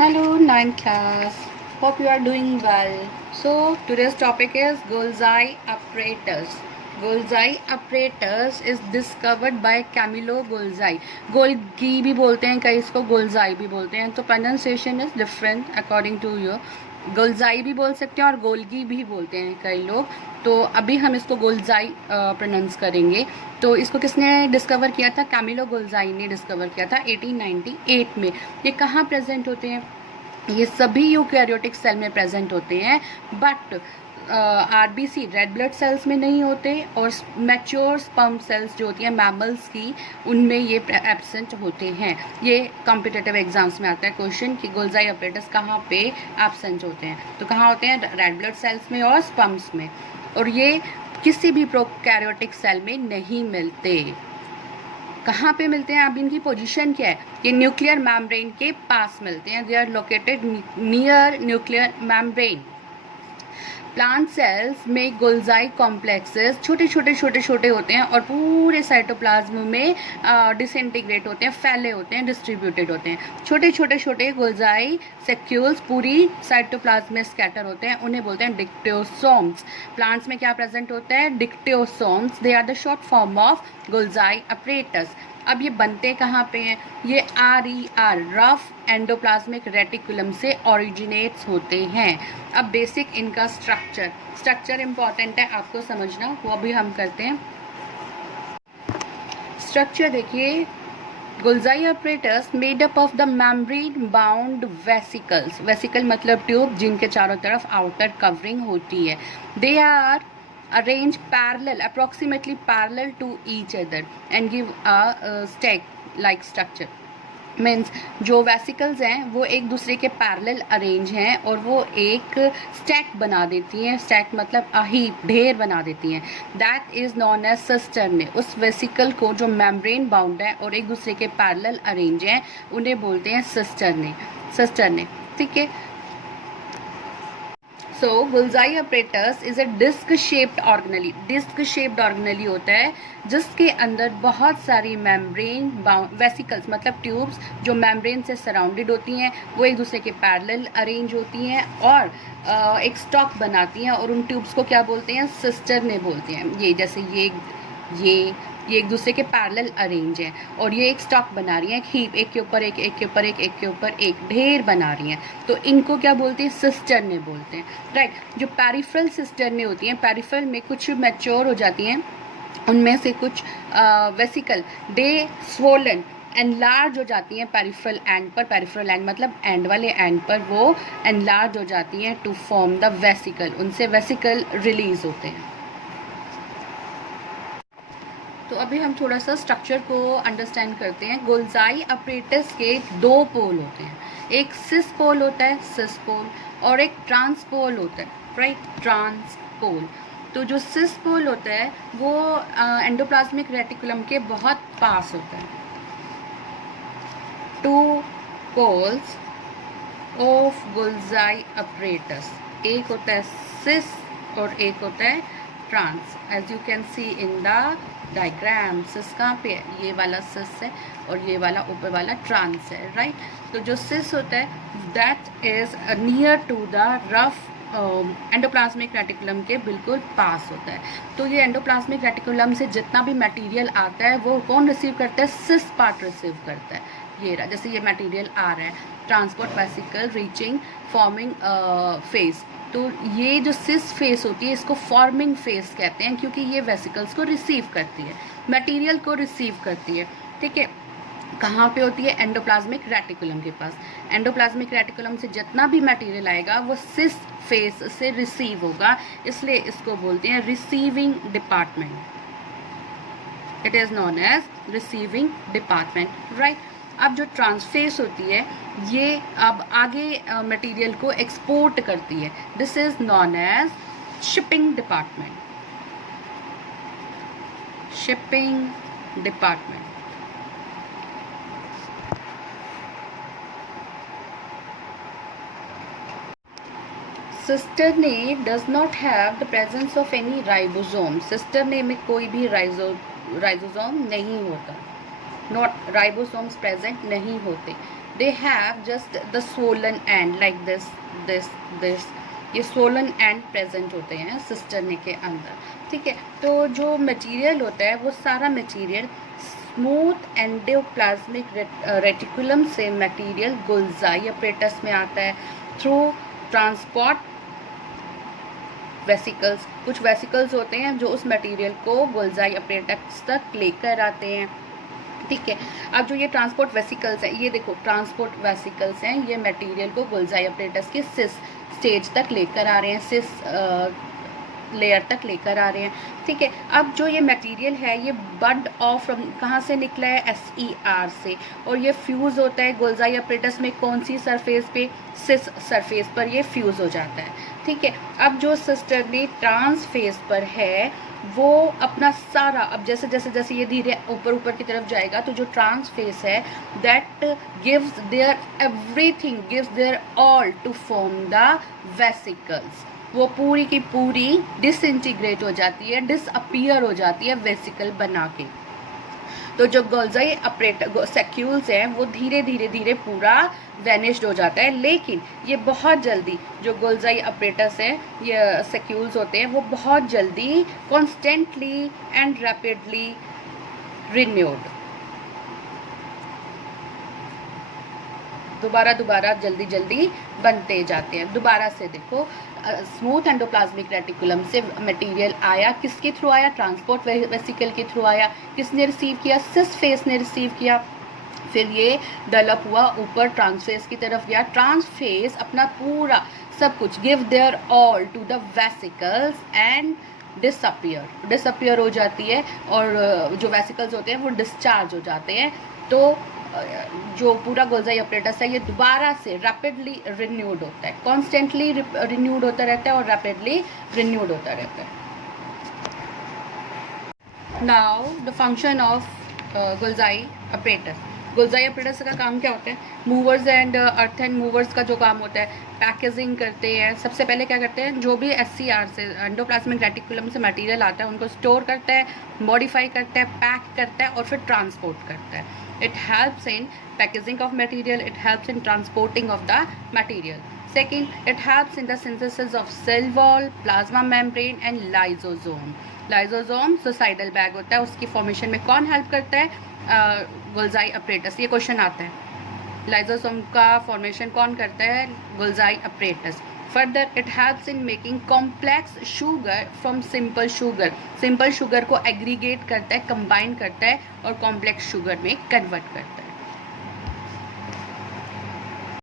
Hello, ninth class. Hope you are doing well. So, today's topic is Golgi apparatus. Golgi apparatus is discovered by Camillo Golgi. Golgi भी बोलते हैं, कई इसको गोल्जाई भी बोलते हैं, तो pronunciation is different according to you. गोल्जाई भी बोल सकते हैं और गोल्गी भी बोलते हैं कई लोग. तो अभी हम इसको गोल्जाई प्रोनाउंस करेंगे. तो इसको किसने डिस्कवर किया था? कैमिलो गोल्जाई ने डिस्कवर किया था 1898 में. ये कहाँ प्रेजेंट होते हैं? ये सभी यूकैरियोटिक सेल में प्रेजेंट होते हैं, but RBC red blood cells में नहीं होते, और मैच्योर स्पर्म सेल्स जो होती हैं मैमल्स की, उनमें ये एब्सेंट होते हैं. ये कॉम्पिटिटिव एग्जाम्स में आता है क्वेश्चन कि गोल्जाई apparatus कहाँ पे एब्सेंट होते हैं. तो कहाँ होते हैं? रेड ब्लड सेल्स में और स्पर्म्स में. और ये किसी भी प्रोकैरियोटिक सेल में नहीं मिलते. कहाँ पे मिलते हैं? अब इनकी पोजीशन क्या है? ये न्यूक्लियर मेम्ब्रेन के पास मिलते हैं. They are located near nuclear membrane. Plant cells में गोल्जाई कॉम्प्लेक्सेस छोटे छोटे होते हैं और पूरे साइटोप्लाज्म में डिसइंटीग्रेट होते हैं, फैले होते हैं, डिस्ट्रीब्यूटेड होते हैं. छोटे गोल्जाई सेक्यूल्स पूरी साइटोप्लाज्म में स्कैटर होते हैं, उन्हें बोलते हैं डिक्टियोसोम्स. प्लांट्स में क्या प्रेजेंट होता है? Dictyosomes. They are the short form of Golgi apparatus. अब ये बनते कहाँ पे हैं? ये RER रफ एंडोप्लाज्मिक रेटिकुलम से ओरिजिनेट्स होते हैं. अब बेसिक इनका स्ट्रक्चर इंपॉर्टेंट है आपको समझना, वो अभी हम करते हैं. स्ट्रक्चर देखिए, Golgi apparatus made up of the membrane bound vesicles. Vesicle मतलब ट्यूब जिनके चारों तरफ आउटर कवरिंग होती है. They are arrange approximately parallel to each other and give a stack like structure. Means जो वेसिकल्स हैं वो एक दूसरे के पैरेलल अरेंज हैं और वो एक स्टैक बना देती हैं. स्टैक मतलब हीप, ढेर बना देती हैं. That is known as cisternae. उस वेसिकल को जो मेम्ब्रेन बाउंड है और एक दूसरे के पैरेलल अरेंज हैं, उन्हें बोलते हैं सिस्टर्ने. ठीक है. So Golgi apparatus is a disc shaped organelle. Disc shaped organelle होता है जिसके अंदर बहुत सारी मेम्ब्रेन वेसिकल्स मतलब ट्यूब्स जो मेम्ब्रेन से सराउंडेड होती हैं, वो एक दूसरे के पैरेलल अरेंज होती हैं और एक स्टॉक बनाती हैं, और उन ट्यूब्स को क्या बोलते हैं? सिस्टर्ने बोलते हैं. ये जैसे ये एक दूसरे के पैरेलल अरेंज हैं और ये एक स्टॉक बना रही हैं, हीप, एक के ऊपर एक, एक के ऊपर एक, एक के ऊपर एक, ढेर बना रही हैं. तो इनको क्या बोलते हैं? सिस्टर्ने बोलते हैं. राइट. जो पेरिफेरल सिस्टर्ने होती हैं, पेरिफेरल में कुछ मैच्योर हो जाती हैं, उनमें से कुछ वेसिकल डे स्वोलन एनलार्ज हो जाती हैं पेरिफेरल एंड पर. पेरिफेरल एंड मतलब एंड वाले एंड पर वो एनलार्ज हो जाती हैं टू फॉर्म द वेसिकल. उनसे वेसिकल रिलीज होते हैं. तो अभी हम थोड़ा सा स्ट्रक्चर को अंडरस्टैंड करते हैं. गोल्जाई apparatus के दो पोल होते हैं. एक सिस पोल होता है, सिस पोल, और एक ट्रांस पोल होता है. राइट. ट्रांसपोल. तो जो सिस पोल होता है वो एंडोप्लाज्मिक रेटिकुलम के बहुत पास होता है. Two poles of Golgi apparatus. एक होता है सिस और एक होता है trans. As you can see in the diagram. Cis कहाँ पे है? ये वाला सिस है और ये वाला ऊपर वाला ट्रांस है. राइट. तो जो सिस होता है that is near to the rough endoplasmic reticulum के बिल्कुल पास होता है. तो ये एंडोप्लाज्मिक रेटिकुलम से जितना भी मटेरियल आता है वो कौन रिसीव करता है? सिस पार्ट रिसीव करता है. ये रहा, जैसे ये मटेरियल आ रहा है, transport vesicle reaching forming phase. तो ये जो सिस फेस होती है इसको फॉर्मिंग फेस कहते हैं, क्योंकि ये वेसिकल्स को रिसीव करती है, मटेरियल को रिसीव करती है. ठीक है. कहाँ पे होती है? एंडोप्लाज्मिक रेटिकुलम के पास. एंडोप्लाज्मिक रेटिकुलम से जितना भी मटेरियल आएगा वो सिस फेस से रिसीव होगा, इसलिए इसको बोलते हैं receiving department. It is known as receiving department. Right. अब जो ट्रांसफेस होती है ये अब आगे मटेरियल को एक्सपोर्ट करती है. This is known as shipping department. Shipping department. Cisternae does not have the presence of any ribosome. Cisternae में कोई भी राइबोसोम नहीं होता. नॉट राइबोसोम्स प्रेजेंट नहीं होते. They have just the Solan and like this ये सोलन एंड प्रेजेंट होते हैं सिस्टर्नी के अंदर. ठीक है, तो जो मटेरियल होता है वो सारा मटेरियल स्मूथ एंडोप्लाज्मिक रेटिकुलम से मटेरियल गोल्जाई अपरेटस में आता है थ्रू ट्रांसपोर्ट वेसिकल्स. कुछ वेसिकल्स होते हैं जो उस मटेरियल को गोल्जाई अपरेटस तक लेकर आते हैं. ठीक है, अब जो ये ट्रांसपोर्ट वेसिकल्स हैं, ये देखो ट्रांसपोर्ट वेसिकल्स हैं, ये मटेरियल को गोल्जाई अपरेटस के सिस स्टेज तक लेकर आ रहे हैं, सिस लेयर तक लेकर आ रहे हैं. ठीक है, अब जो ये मटेरियल है ये बड ऑफ फ्रॉम कहाँ से निकला है, SER से, और ये फ्यूज़ होता है गोल्जाई अपरेटस में कौन सी सरफेस पे, सिस सरफेस पर ये फ्यूज़ हो जाता है. ठीक है, अब जो सिस्टर्नी ट्रांस फेस पर है वो अपना सारा, अब जैसे जैसे जैसे ये धीरे ऊपर ऊपर की तरफ जाएगा तो जो ट्रांस फेस है that gives their everything, gives their all to form the vesicles. वो पूरी की पूरी डिसइंटीग्रेट हो जाती है, डिसअपियर हो जाती है वेसिकल बना के. तो जो गोल्जाई अपरेटर सेक्यूल्स हैं वो धीरे धीरे धीरे पूरा वैनिश्ड हो जाता है, लेकिन ये बहुत जल्दी जो गोल्जाई अपरेटर्स हैं, ये सेक्यूल्स होते हैं, वो बहुत जल्दी कॉन्स्टेंटली एंड रैपिडली रिन्यूड, दोबारा जल्दी जल्दी बनते जाते हैं. दोबारा से देखो, स्मूथ एंडोप्लाज्मिक रेटिकुलम से मटेरियल आया, किसके थ्रू आया, ट्रांसपोर्ट वेसिकल के थ्रू आया. किसने रिसीव किया, सिस फेस ने रिसीव किया. फिर ये डेवलप हुआ, ऊपर ट्रांसफेस की तरफ गया. ट्रांसफेस अपना पूरा सब कुछ give their all to the vesicles and disappear हो जाती है, और जो वेसिकल्स होते हैं वो डिस्चार्ज हो जाते हैं. तो जो पूरा गोल्जाई अपरेटस है ये दोबारा से रैपिडली रिन्यूड होता है, कॉन्स्टेंटली रिन्यूड होता रहता है और रैपिडली रिन्यूड होता रहता है. Now the function of Golgi apparatus. Golgi apparatus का काम क्या होता है, movers and earth and movers का जो काम होता है, पैकेजिंग करते हैं. सबसे पहले क्या करते हैं, जो भी SCR से एंडोप्लाज्मिक रेटिकुलम से मटेरियल आता है उनको स्टोर करता है, मॉडिफाई करता है, पैक करता है और फिर ट्रांसपोर्ट करता है. It helps in packaging of material, it helps in transporting of the material. Second, it helps in the synthesis of cell wall, plasma membrane and lysosome. Lysosome suicidal bag होता है, उसकी formation में कौन help करता है, Golgi apparatus. ये question आता है, लाइजोसोम का फॉर्मेशन कौन करता है, Golgi apparatus. Further it helps in making complex sugar from simple sugar. Simple sugar को एग्रीगेट करता है, कंबाइन करता है और कॉम्प्लेक्स शुगर में कन्वर्ट करता है.